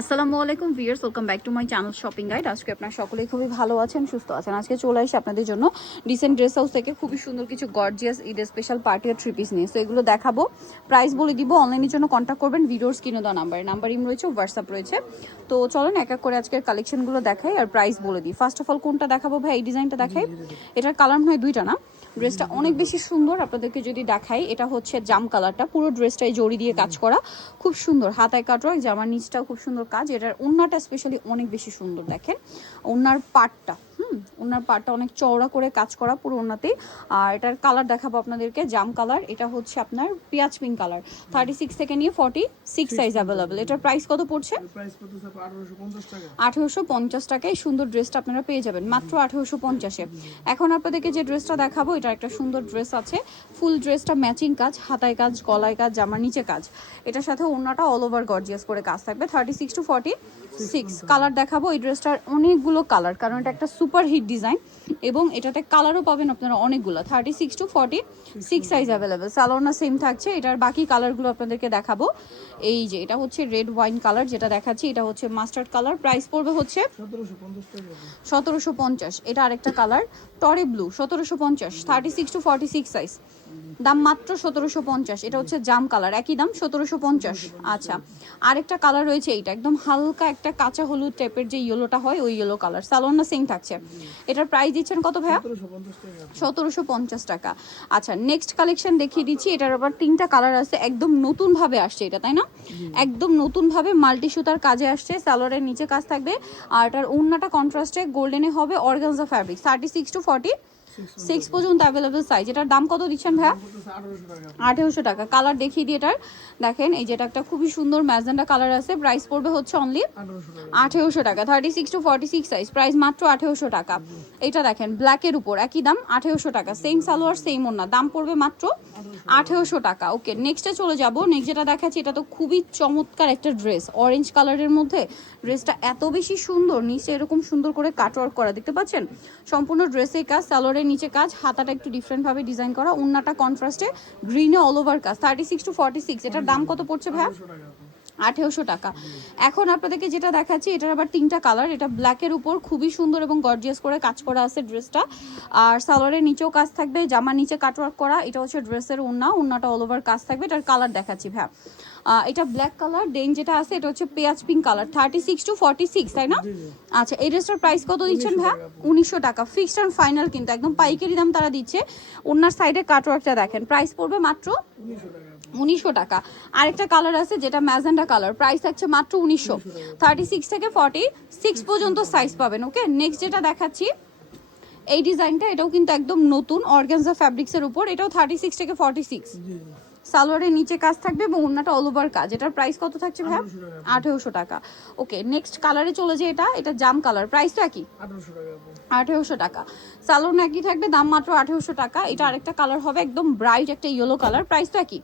আসসালামু আলাইকুম viewers, welcome back to my channel shopping guide. আজকে আপনারা সকলেই খুবই ভালো আছেন, সুস্থ আছেন। আজকে চলে আসি আপনাদের জন্য ডিসেন্ট ড্রেস হাউস থেকে খুবই সুন্দর কিছু গর্জিয়াস ঈদ স্পেশাল পার্টি আর থ্রি পিস নিয়ে। সো এগুলো দেখাবো, প্রাইস বলে দিব। অনলাইনের জন্য কন্ট্যাক্ট করবেন ভিডিওর স্ক্রিনে দেওয়া নাম্বার ইম রয়েছে, হোয়াটসঅ্যাপ রয়েছে। তো চলেন এক এক করে আজকের কালেকশনগুলো দেখাই আর প্রাইস বলে দিই। ফার্স্ট অফ অল কোনটা দেখাবো ভাই? এই ডিজাইনটা দেখাই। এটার কালার মনে হয় দুইটা না? ড্রেসটা অনেক বেশি সুন্দর, আপনাদেরকে যদি দেখাই। এটা হচ্ছে জাম কালারটা, পুরো ড্রেসটাই জড়ি দিয়ে কাজ করা, খুব সুন্দর। হাতায় কাটওয়ার্ক, জামার নিচটাও খুব সুন্দর কাজ। এটার ওড়নাটা স্পেশালি অনেক বেশি সুন্দর, দেখেন ওড়নার পাটটা, ওনার পাটটা অনেক চওড়া করে কাজ করা পুরো ওনাতেই। আর এটার কালার দেখাবো আপনাদেরকে, জাম কালার। এটা হচ্ছে আপনার পিয়াজ পিঙ্ক কালার। 36 থেকে নিয়ে 46 সাইজ অ্যাভেলেবল। এটার প্রাইস কত পড়ছে? 1850 টাকায় সুন্দর ড্রেসটা আপনারা পেয়ে যাবেন মাত্র 1850-এ। এখন আপনাদেরকে যে ড্রেসটা দেখাবো, এটা একটা সুন্দর ড্রেস আছে, ফুল ড্রেসটা ম্যাচিং কাজ, হাতায় কাজ, গলায় কাজ, জামার নিচে কাজ। এটার সাথে ওড়নাটা অল ওভার গর্জিয়াস করে কাজ থাকবে। 36 to 46 কালার দেখাবো। এই ড্রেসটার অনেকগুলো কালার, কারণ এটা একটা সুপার হিট ডিজাইন এবং এটাতে কালারও পাবেন আপনারা অনেকগুলো। 36 to 46 সাইজ অ্যাভেলেবেল। সালোয়ারটা সেম থাকছে। এটার বাকি কালারগুলো আপনাদেরকে দেখাবো। এই যে এটা হচ্ছে রেড ওয়াইন কালার যেটা দেখাচ্ছি, এটা হচ্ছে মাস্টার্ড কালার। প্রাইস পড়বে হচ্ছে 1750। এটা আরেকটা কালার টরে ব্লু, 1750। 36 to 46 সাইজ, দাম মাত্র 1750। এটা হচ্ছে জাম কালার, একই দাম 1750। আচ্ছা, আরেকটা কালার রয়েছে, এইটা একদম হালকা একটা কাঁচা হলুদ টাইপের যে ইয়েলোটা হয়, ওই ইয়েলো কালার। সালোয়ারটা সেম থাকছে। এটার প্রাইস দিচ্ছেন কত ভাইয়া? 1750 টাকা। আচ্ছা, নেক্সট কালেকশন দেখিয়ে দিচ্ছি। এটার আবার তিনটা কালার আছে, একদম নতুন ভাবে আসছে এটা, তাই না? একদম নতুন ভাবে মাল্টি সুতার কাজে আসছে। সালোয়ারের নিচে কাজ থাকবে আর এটার ওড়নাটা কন্ট্রাস্টে গোল্ডেনে হবে, অর্গানজা ফ্যাব্রিক। 36 to 46 পর্যন্ত অ্যাভেলেবল সাইজ। এটার দাম কত দিচ্ছেন ভাইয়া? 1800 টাকা। কালার দেখিয়ে দিই এটার, দেখেন এই যেটা একটা খুবই সুন্দর ম্যাজেন্ডা কালার আছে। প্রাইস পড়বে হচ্ছে অনলি 1800 টাকা। 36 to 46 সাইজ, প্রাইস মাত্র 1800 টাকা। এটা দেখেন ব্ল্যাকের উপর, একই দাম 1800 টাকা। সেম সালোয়ার সেম ওড়না, দাম পড়বে মাত্র 1800 টাকা। ওকে, নেক্সটে চলে যাব। নেক্সট যেটা দেখাচ্ছি, এটা তো খুবই চমৎকার একটা ড্রেস, অরেঞ্জ কালারের মধ্যে। ড্রেসটা এত বেশি সুন্দর, নিচে এরকম সুন্দর করে কাটওয়ার্ক করা, দেখতে পাচ্ছেন? সম্পূর্ণ ড্রেসে কাজ, সালোয়ারের নিচে কাজ, হাতাটা একটু ডিফারেন্ট ভাবে ডিজাইন করা, ওড়নাটা কন্ট্রাস্টে গ্রিনে অল ওভার কাজ। 36 to 46। এটার দাম কত পড়ছে ভাইয়া? 1800 টাকা। এখন আপনাদেরকে যেটা দেখাচ্ছি, এটার আবার তিনটা কালার। এটা ব্ল্যাকের উপর খুবই সুন্দর এবং গর্জিয়াস করে কাজ করা আছে ড্রেসটা। আর সালোয়ারের নিচেও কাজ থাকবে, জামার নিচে কাটওয়ার্ক করা। এটা হচ্ছে ড্রেসের ওড়নাটা অল ওভার কাজ থাকবে। এটার কালার দেখাচ্ছি ভাইয়া। এটা ব্ল্যাক কালার, দেন যেটা আছে এটা হচ্ছে পেঁয়াজ পিঙ্ক কালার। 36 to 46, তাই না? আচ্ছা, এই ড্রেসটার প্রাইস কত দিচ্ছেন ভাইয়া? 1900 টাকা। ফিক্সড অ্যান্ড ফাইনাল, কিন্তু একদম পাইকারি দাম তারা দিচ্ছে। ওড়নার সাইডে কাটওয়ার্কটা দেখেন, প্রাইস পড়বে মাত্র 1900 টাকা। আরেকটা কালার আছে যেটা ম্যাজেন্ডা কালার, প্রাইস থাকছে মাত্র 1900। 36 থেকে 46 পর্যন্ত সাইজ পাবেন। ওকে, নেক্সট যেটা দেখাচ্ছি, এই ডিজাইনটা, এটাও কিন্তু একদম নতুন অর্গানজা ফ্যাব্রিক্সের উপর। এটাও 36 থেকে 46। সালোয়ারের নিচে কাজ থাকবে এবং ওড়নাটা অল ওভার কাজ। এটার প্রাইস কত থাকছে ভাই? 1800 টাকা। ওকে, নেক্সট কালারে চলে যায়। এটা জাম কালার, প্রাইস তো একই, 1800 টাকা। সালোয়ার একই থাকবে, দাম মাত্র 1800 টাকা। এটা আরেকটা কালার হবে, একদম ব্রাইট একটা ইয়েলো কালার, প্রাইস তো একই,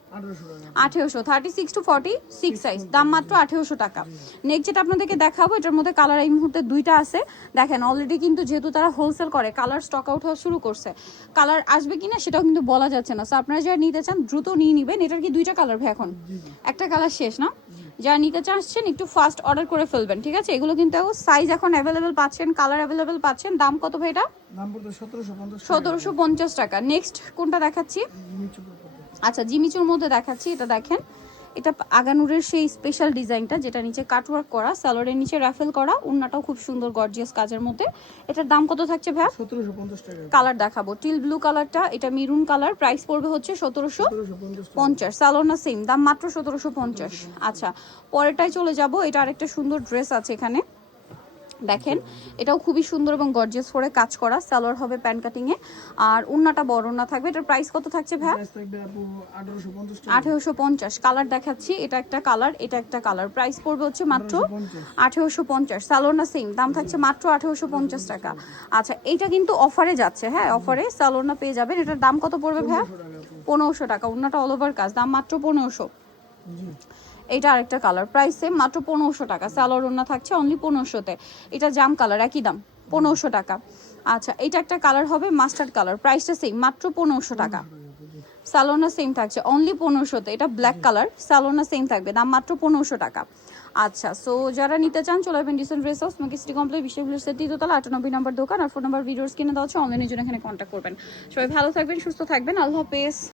1800। 36 to 46 সাইজ, দাম মাত্র 1800 টাকা। নেক্সট যেটা আপনাদেরকে দেখাবো, এটার মধ্যে কালার এই মুহূর্তে দুইটা আছে। দেখেন অলরেডি কিন্তু যেহেতু তারা হোলসেল করে, কালার স্টক আউট হওয়া শুরু করছে। কালার আসবে কিনা সেটাও কিন্তু বলা যাচ্ছে না। সো আপনারা যারা নিতে চান দ্রুত নিয়ে নেবেন। এটার কি দুইটা কালার ভাই? এখন একটা কালার শেষ না? যারা নিতে চাচ্ছেন একটু ফাস্ট অর্ডার করে ফেলবেন, ঠিক আছে? এগুলো কিন্তু সাইজ এখন অ্যাভেলেবেল পাচ্ছেন, কালার অ্যাভেলেবেল পাচ্ছেন। দাম কত ভাই এটা? 1750 টাকা। নেক্সট কোনটা দেখাচ্ছি? আচ্ছা, জিমিচুর মধ্যে দেখাচ্ছি। এটা দেখেন, এটা আগানুরের সেই স্পেশাল ডিজাইনটা, যেটা নিচে কাটওয়ার্ক করা, সালোয়ারের নিচে রাফেল করা, ওড়নাটাও খুব সুন্দর গর্জিয়াস কাজের মধ্যে। এটার দাম কত থাকছে ভাই? 1750 টাকা। কালার দেখাবো, টিল ব্লু কালারটা, এটা মেরুন কালার। প্রাইস পড়বে হচ্ছে 1750। সালোয়ার সেম, দাম মাত্র 1750। আচ্ছা, পরেরটায় চলে যাব। এটা আরেকটা সুন্দর ড্রেস আছে এখানে, দেখেন এটাও খুবই সুন্দর এবং গর্জিয়াস করে কাজ করা। সালোয়ার হবে প্যান্ট কাটিং এ, আর ওড়নাটা বড় ওড়না থাকবে। এটার প্রাইস কত থাকছে ভাই? 1850। কালার দেখাচ্ছি, এটা একটা কালার, এটা একটা কালার। প্রাইস পড়বে হচ্ছে মাত্র 1850। সালোয়ারটা সেম, দাম থাকছে মাত্র 1850 টাকা। আচ্ছা, এটা কিন্তু অফারে যাচ্ছে, হ্যাঁ অফারে সালোয়ারটা পেয়ে যাবেন। এটার দাম কত পড়বে ভাই? 1500 টাকা। ওড়নাটা অল ওভার কাজ, দাম মাত্র 1500। এটা আরেকটা কালার, প্রাইস সেম, মাত্র 1500 টাকা। সালোয়ার ওড়না থাকছে অনলি 1500-তে। এটা জাম কালার, একই দাম, 1500 টাকা। আচ্ছা, এটা একটা কালার হবে মাস্টার্ড কালার, প্রাইসটা সেম, মাত্র 1500 টাকা। সালোয়ারটা সেম থাকছে অনলি 1500-তে। এটা ব্ল্যাক কালার, সালোয়ারটা সেম থাকবে, দাম মাত্র 1500 টাকা। আচ্ছা, সো যারা নিতে চান চলে আসবেন dissent dress house, smoky city complex, বিশ্ববিদ্যালয় সেট তৃতীয়তলা, 98 নম্বর দোকান। আর ফোন নাম্বার ভিডিওস কিনে দেওয়া হচ্ছে, অনলাইনের জন্য এখানে কন্ট্যাক্ট করবেন। সবাই ভালো থাকবেন, সুস্থ থাকবেন, আল্লাহ হাফেজ।